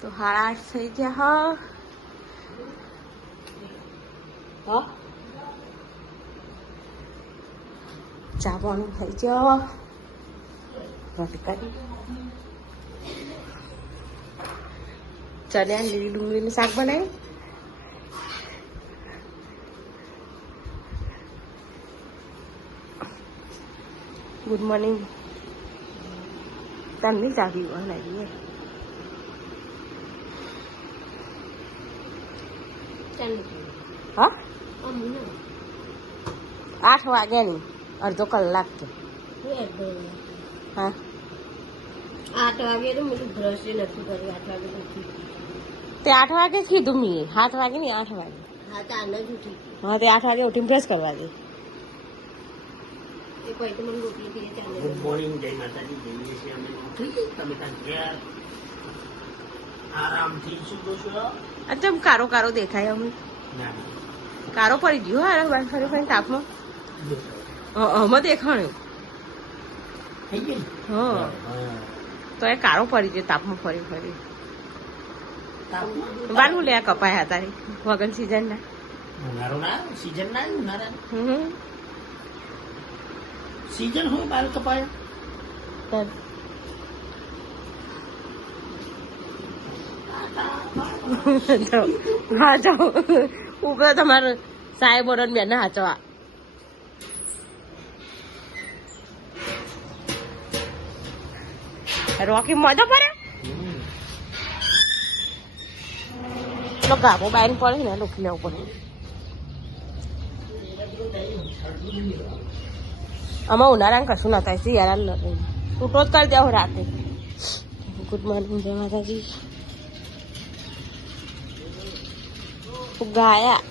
તો 8:30 થઈ ગયા. હા ચા પાણી થઈ ગયો. ચણ્યા લીલી ડુંગળીનું શાક બનાવ્યું. Good morning. તને ચા પીવા લાગી? હા 8 વાગ્યાની અડધો કલાક તો. હા 8 વાગે તો મેં બ્રશ નથી કર્યું. 8 વાગે ઉઠી. તે 8 વાગે કીધું મેં. 7 વાગે નહીં 8 વાગે. હા તો આને જ ઉઠી. હા તે 8 વાગે ઉઠીને બ્રશ કરવા દે. એ કોઈ તો મને રોટલી પીએ ચાલે. ગુડ મોર્નિંગ, જય માતાજી. જઈએ છીએ અમે ઉઠી. તમે ત્યાં ઘેર આરામથી સૂતો છો? અચ્છા કારો કારો દેખાય અમે. ના કારો પડી ગયો. હા ફરી ફરી તાપમાં અમે દેખાણ્યું. થઈ ગઈ. હા તો એ કારો પડી ગયો તાપમાં ફરી ફરી. બારું લે કપાયા હતા વગન સીઝન ના. ઉનાળો ના સીઝન ના ઉનાળા હમ સીઝન હોય બાર કપાયા. હા જાઓ ઉપર તમારે સાહેબ ઓરન બેન હાચવા. રોકી મજા પડે તો ગાભો બાઈને પડે ને લોકી લેવું પડે. આમાં ઉનાળામાં કશું ના થાય. શિયાળા તૂટો જ કરી દેવો રાતે. ગુડ મોર્નિંગ, જય માતાજી. ગાયા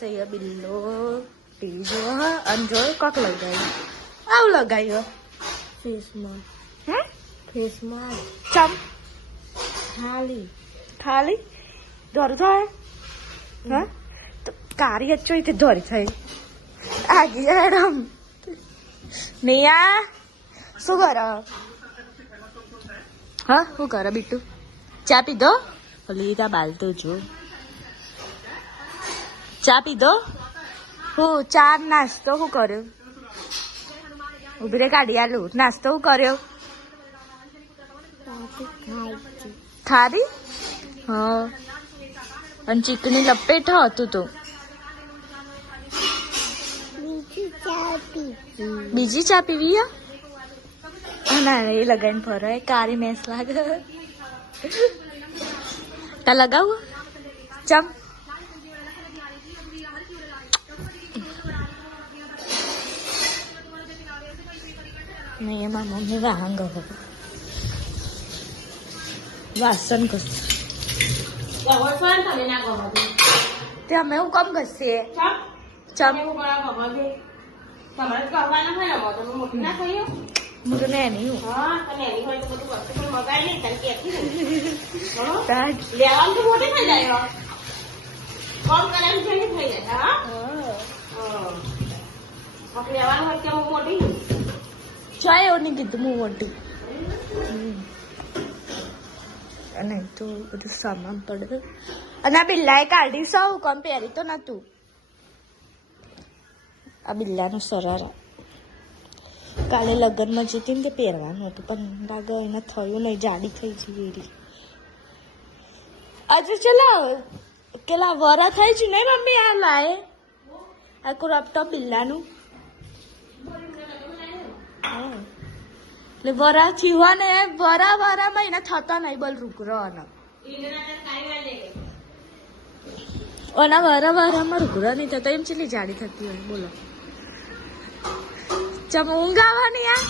સૈયા બિલ્લો ટીવી જોવા અને જોયો કોક લગાવ્યું. આવું લગાવ્યો ફેસમાં. હે ફેસમાં ચમ ખાલી ખાલી દોરી થાય. હા તો કારી અચ્ચો તે દોરી થઈ આગી મેડમ નિયા શું કરો? હા શું કરો બીટુ? ચા પીધો? લીધા બાલ તો જો ચા પીધો? હું ચા નાસ્તો શું કર્યો? ઉભી રે કાઢી આલું. નાસ્તો શું કર્યો? ખારી? હા અને ચીકણી લપેટ હતું તો બીજી ચા પીવી? ના એ લગાઈને ફરો. એ કારી મેસ લાગે. તા લગાવું ચમ નહીં. એમાં મમ્મી વાહંગ વાસણ ઘસ તે અમે હું કમ ઘસીએ? ચમ હું તો નેની હું. ચાય એવું નહીં કીધું હું મોટી. અને તો બધું સામાન પડે. અને આ બિલ્લાએ કાઢી સૌ કમ પહેરી તો નતું. આ બિલ્લાનું સરારા કાલે લગ્નમાં જતી ને તે પહેરવાનું હતું પણ લાગે એને થયું નહીં. જાડી થઈ ગઈ. આજે ચલા કેલા વરા થાય છે નહીં મમ્મી? આ લાય આ ક્રોપટોપ બિલ્લાનું. એટલે વરા છીવા ને વરા વરામાં એને થતા નહીં. બોલ રૂકરો અને વરા વરામાં રૂકરો નહીં થતો. એમ ચેટલી જાડી થતી હોય બોલો. ચમ ઊંઘ આવવાની આ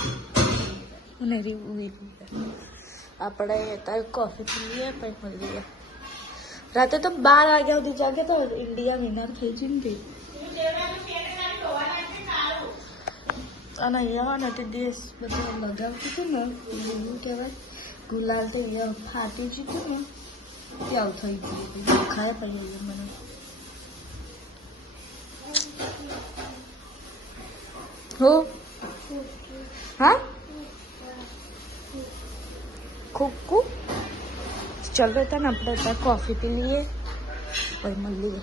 આપણે અત્યારે કોફી પીએ પછી મળીએ. રાતે તો 12 વાગ્યા સુધી જાગે તો ઇન્ડિયા વિનર થઈ જઈને. અને અહીંયા ને તે દેશ બધું લગાવતું હતું ને એવું કહેવાય ગુલાલ તો અહીંયા ફાટી ગયું હતું ને તે આવું થઈ ગયું દુખાય પડી મને હો હા ખોખું ચાલો હતા ને આપણે ત્યાં કોફી પી લઈએ પછી મળીએ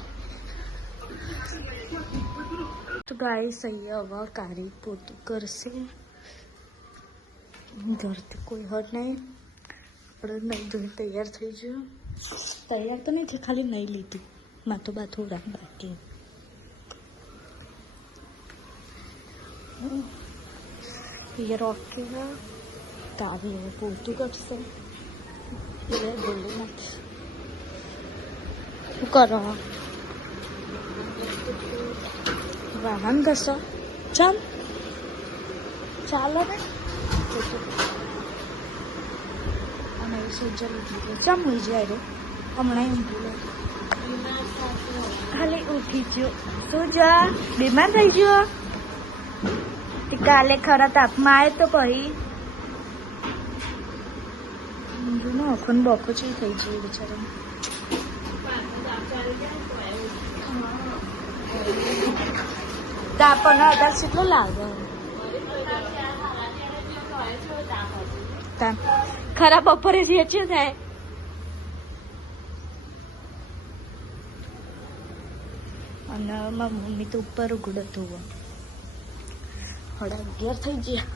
તો ગાઈસ અહીંયા હવે કારી પોતું કરશે ઘરથી કોઈ હર નહીં આપણે નહીં ધોઈ તૈયાર થઈ ગયું તૈયાર તો નહીં થઈ ખાલી નહીં લીધું માથું બાથું રાખ બાકી યાર ઓકે તારી હવે પોતું કરશે એટલે બોલી નાખશે શું કરો વાહન ઘસો ચાલ ચાલો ને અને એ સોજા લીધી છે ચમ હોઈ જાય રે હમણાં ઊંઘી લે ખાલી ઉઠી ગયો સોજા બીમાર થઈ ગયો કાલે ખરા તાપમાં આવે તો પછી ઊંઘું આખો ને બખો છે થઈ ગયું બિચારા તાપણ અત્યારે કેટલો લાગે ખરા બપોરે વેચ્યું થાય અને મારી મમ્મી તો ઉપર ઉઘડો ધોવા 11:30 થઈ ગયા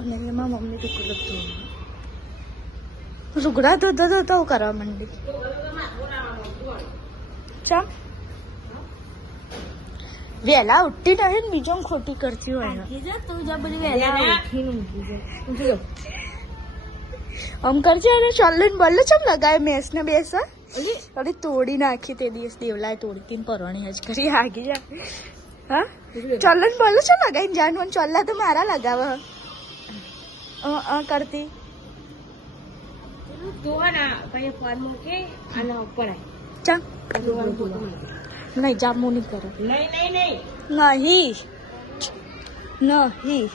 અને એમાં મમ્મી તો ઉઘડો ધોવા રૂગડા ધોતા ધોતા હું કરવા માંડી ચમ વહેલા ઉઠતી નહીં ને બીજો ખોટી કરતી હોય આમ કરજે અને ચાલે ને બલ્લે ચમ લગાવે મેસ ને બેસ અરે તોડી નાખી તે દિવસ દેવલાએ તોડતી ને પરણી જ કરી આગી જા હા ચાલે ને બલ્લે ચમ લગાવીને જાણ ચોલ્લા તો મારા લગાવે કરતી નહીં જામું નહીં કરે નહીં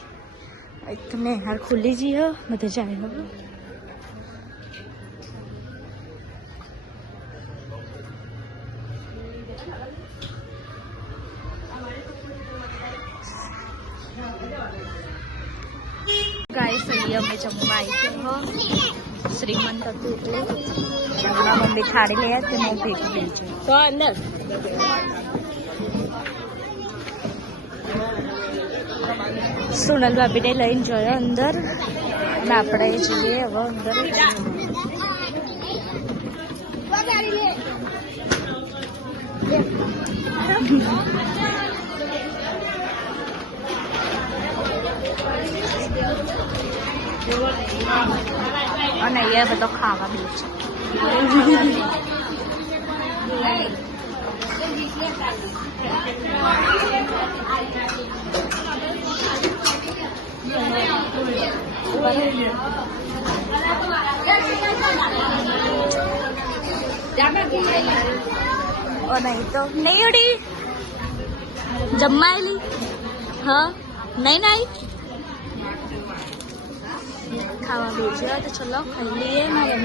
તમે હાર ખુલ્લી જી હો બધા જાય હો ગાઈસ અહીંયા અમે જમવા આવી હો શ્રીમંત હતું એટલે હમણાં મમ્મી થાળી લે તે હું ભેગું દઈ છું તો અંદર સોનલ ભાભીને લઈને જોયો અંદર અને આપણે જઈએ હવે અંદર અને અહીંયા બધો ખાવા બી છે નહીં તો નહીં ઉડી જમાયેલી હા નહીં નહીં ખાવા બેસ્યો તો ચલો ખાઈ લઈએ મારી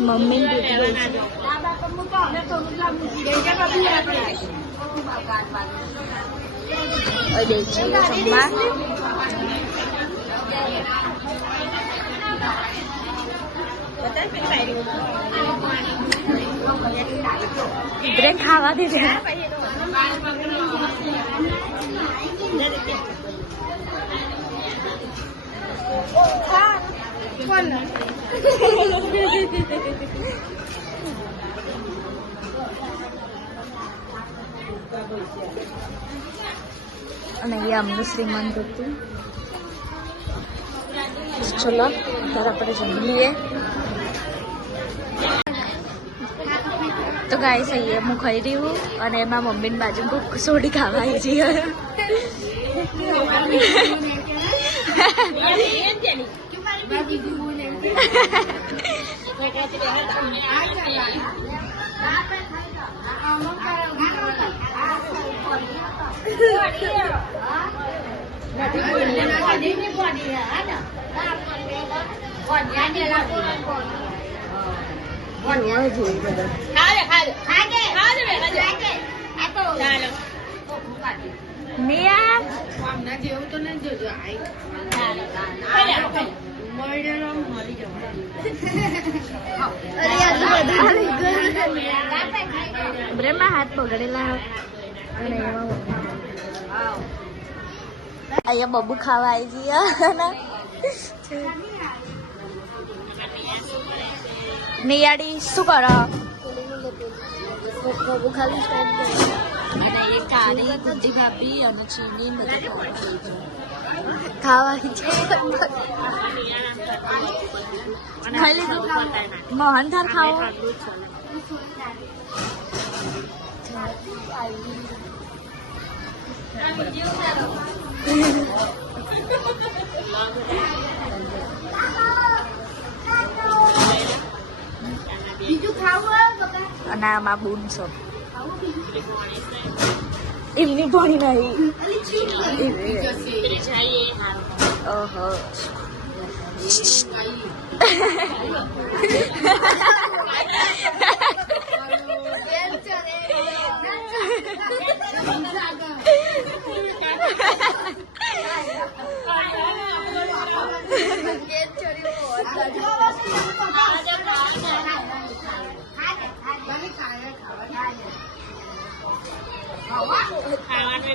મમ્મી આવે છે મમ્મી જમવા બ્રેક ખાવા દીધે અને અહીંયા અમનું શ્રીમંત હતું ચલો ત્યારે આપણે જમી લઈએ તો ગાઈસ અહીંયા હું ખાઈ રહી હું અને એમાં મમ્મીની બાજુ સોડી ખાવા આવી છીએ જેવું તો નહીં જોજો બ્રેમાં હાથ પકડેલા અહીંયા બબુ ખાવા આવી ગયા નિયાડી શું કરો બબુ ખાલી અને એ કાળી ગુડી ભાભી અને ચીની બધી ખાવાની છે ખાઈ લીધું મોહનથાળ ખાવો બીજું ખાવું અને આમાં બૂન છો એમની ભણી નહીં ઓહો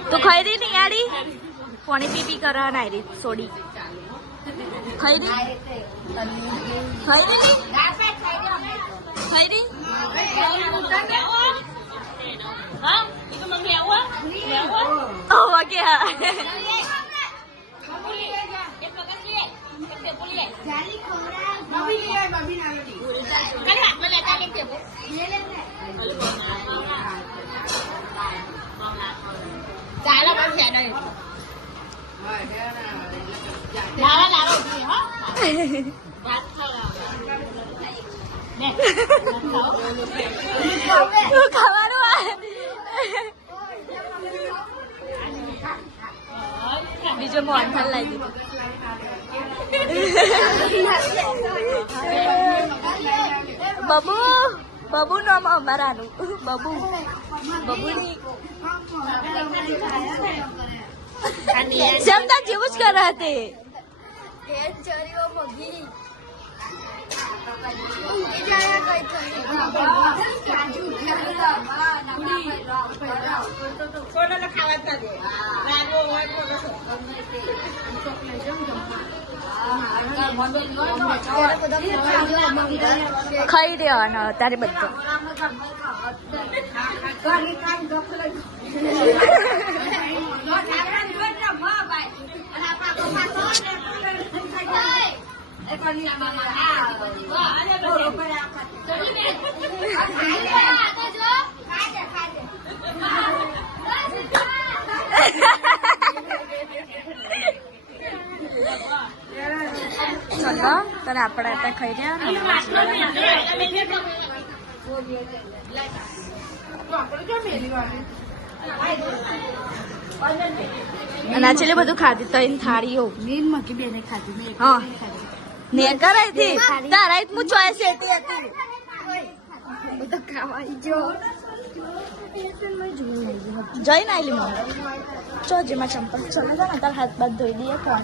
તો ખાઈ રહી નહીં યારી પાણી પી પી કરા ના રહી સોડી ખાઈ રહી ખાઈ રહી ખાઈ રહી Oh, क्या બીજો મોહનથાળ લાવી દીધું બબુ બબુ નામ અમારાનું બબુ બબુની જમતા જેવું જ કરે તે ખાઈ દેવાના તારે બધો ચલો તને આપણે અત્યારે ખાઈ રહ્યા અને છેલ્લે બધું ખાધી તો એની થાળીઓ હા ને કરાઈ હતી તારા હું ચોઈસ હતી બધું ખાવાઈ જો જઈને આવેલી મને ચો જેમાં ચંપલ ચલો ને તારા હાથ બાદ ધોઈ દઈએ કોણ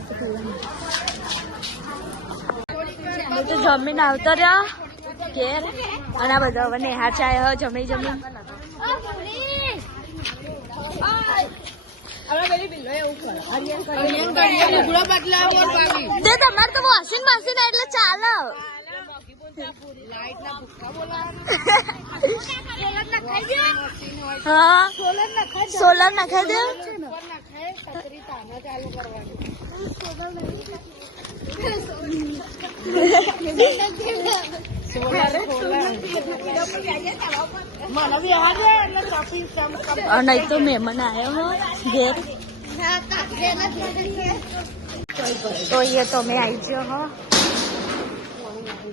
તો જમીન આવતો રહ્યો ઘેર અને આ બધા હવે નેહા ચાય જમી જમી તમારે તો વોશિંગ મશીન એટલે ચાલે હા સોલર નખાઈ દે નહીં તો મહેમાન આવ્યો હો ઘેર તો એ તમે આવી ગયો હો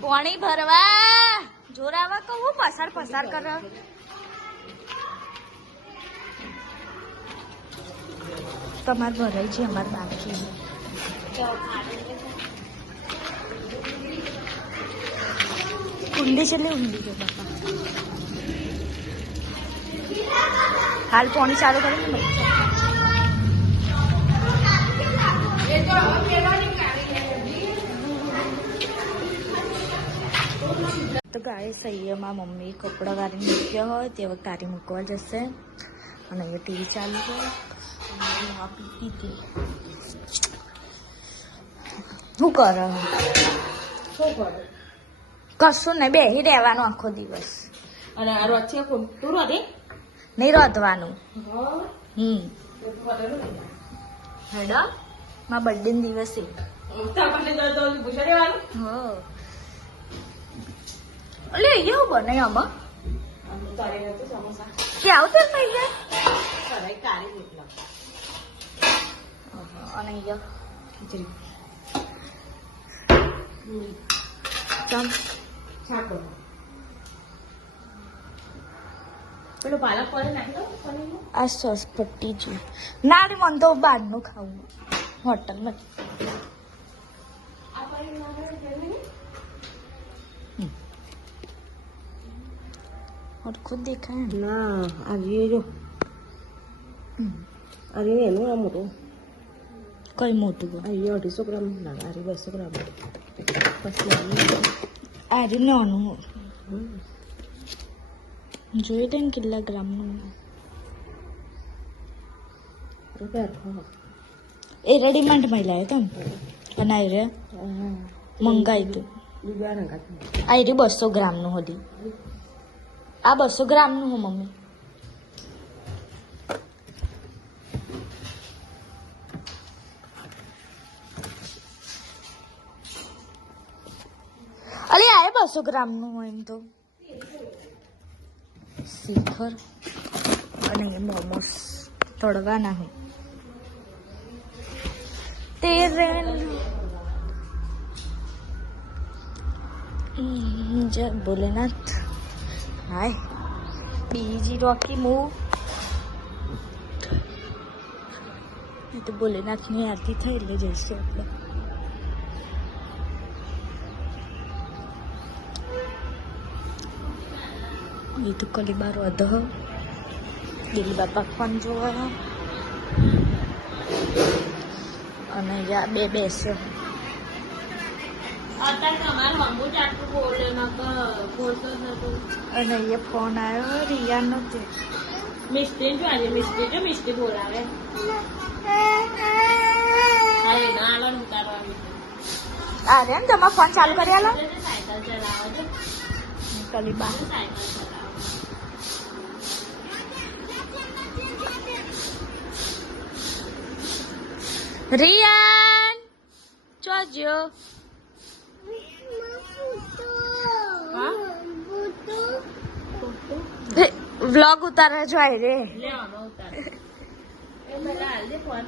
પાણી ભરવા જોરાવા કહું પસાર કર તમારે ભરાય છે અમારે બાકી ઊંડી છે એટલે ઊંડી છે બાપા હાલ પાણી ચાલુ કરી તો ગાય સૈયમાં મમ્મી કપડાં વાળીને મૂક્યા હોય તે વખત કાઢી મૂકવા જશે અને અહીંયા ટીવી ચાલુ હોય શું કરે કશું નહીં બેસી રહેવાનું આખો દિવસ અને આ રોજ છે કોણ તું રોધે નહીં રોધવાનું હેડો મારા બર્થડે દિવસે અલે અહીંયા બને આમાં કે આવતું જ નહીં અને અહીંયા પેલું પાલક પડે નાખી દો આ સોસ પટ્ટી છું ના રે મને તો બહારનું ખાવું હોટલમાં ખુદ દેખાય ના આ જો અરે એનું આ મોટું કઈ મોટું અહીંયા 250 ગ્રામ ના અરે 200 ગ્રામ પછી અરે નાનું જોઈ દે ને કેટલા ગ્રામનું એ રેડીમેડ માં લાવ્યો તો અને આ રે મંગાવી તું આ રે 200 ગ્રામનું હતી આ 200 ગ્રામનું હું મમ્મી અલે આ 200 ગ્રામનું હોય એમ તો શિખર અને એ મોમોસ તળવાના હોય તેરે જય ભોલેનાથ હાય બીજી રોકી મૂવ એ તો ભોલેનાથની આરતી થઈ એટલે જઈશું આપણે એ તો કલીબાર અધ દિલી બાપા ફોન જોવા અને યા બે બેસ્યો અને એ ફોન આવ્યો રિયાનો તે મિસ્ત્રી જો આજે મિસ્ત્રી બોલાવે અરે ના આલો ઉતારવા અરે એમ તમારા ફોન ચાલુ કરી આલો સાયકલ ચલાવો છો કલીબા સાયકલ ચલાવો રિયાન જોજો વ્લોગ ઉતારવા જાય રે લેવાનો ઉતાર એ મને હાલ દે ફોન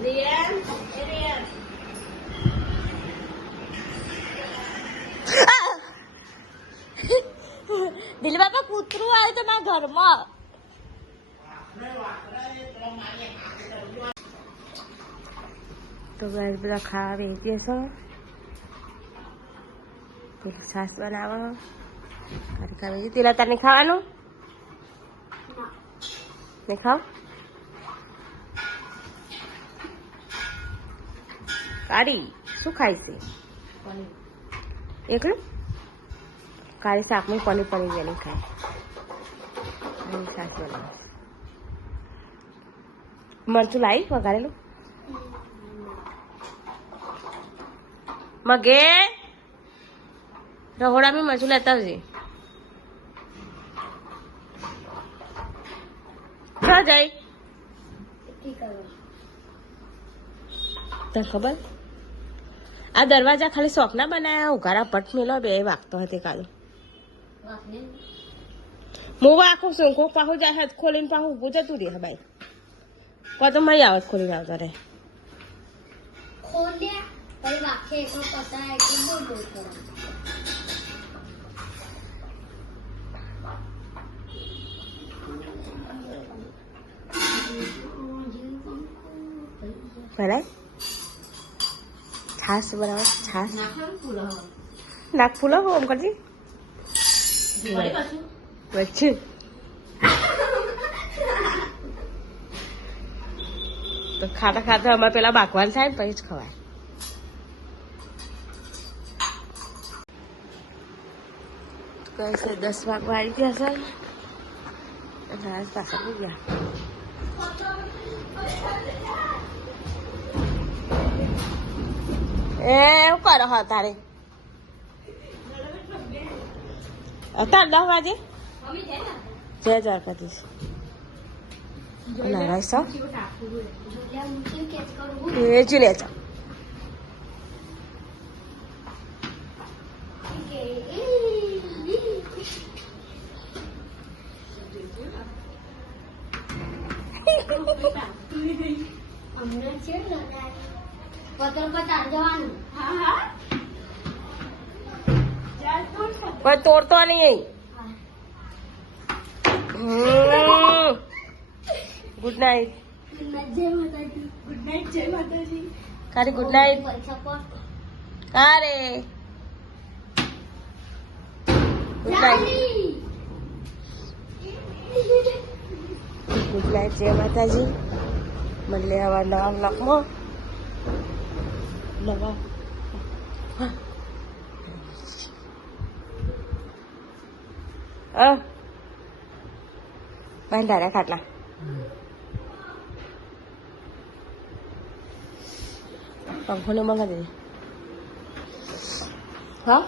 રિયાન એ રિયાન દિલ બાપા કૂતરું આવ્યું તો મારા ઘરમાં તો ગાય બધા ખાવા વેચીએ છો પેલું છાસ બનાવો કાઢી ખાવી તેલા તાર નહીં ખાવાનું નહીં ખાવ કાળી શું ખાય છે એકલું કાળી શાકમાં પનીર પનીર જેની ખાય અને છાસ બનાવે મરચું લાવી વઘારેલું મગે રહોડામાં મરચું લેતા આવજે ક્યાં જાય તને ખબર આ દરવાજા ખાલી શોખના બનાયા ઉઘાડા પટ મેલો બે વાગતો હતી કાલે હું આખું છું કોક પાછું જાય ખોલીને પાછું ઊભું જતું રહે ભાઈ કોઈ તો મળી આવત ખોલીને આવતા રહે પછી વાંખે એકલો પતાય એટલે બહુ દૂર કરે. ભરાય છાસ બનાવે છાસ નાખવાનું પૂરો હવે. નાક ફૂલો ઓમ કરજી વળી પાછું? વચ્ચે તો ખાતા ખાતા અમારે પેલા બાકવાન થાય ને પછી જ ખવાય. કહે છે 10 વાગવા આવી ગયા છે અને આજ પાછા થઈ ગયા. એ શું કરો હો તારે અત્યારે 10 વાગે જય દ્વારકાધીશ નારાય સા એ જ લે જાઓ. હમણાં છે ને પતર પર તાર જવાનું. કોઈ તોડતો નહીં. Good night. ગુડ નાઇટ જય માતાજી. કારી ગુડ નાઇટ. પૈસા પર કારે ગુડ નાઇટ. ગુડ નાઇટ જય માતાજી. મળીએ હવે નવા બ્લોગમાં. નવા બાંધારા ખાટલા પંખો ને મંગાવી દે. હા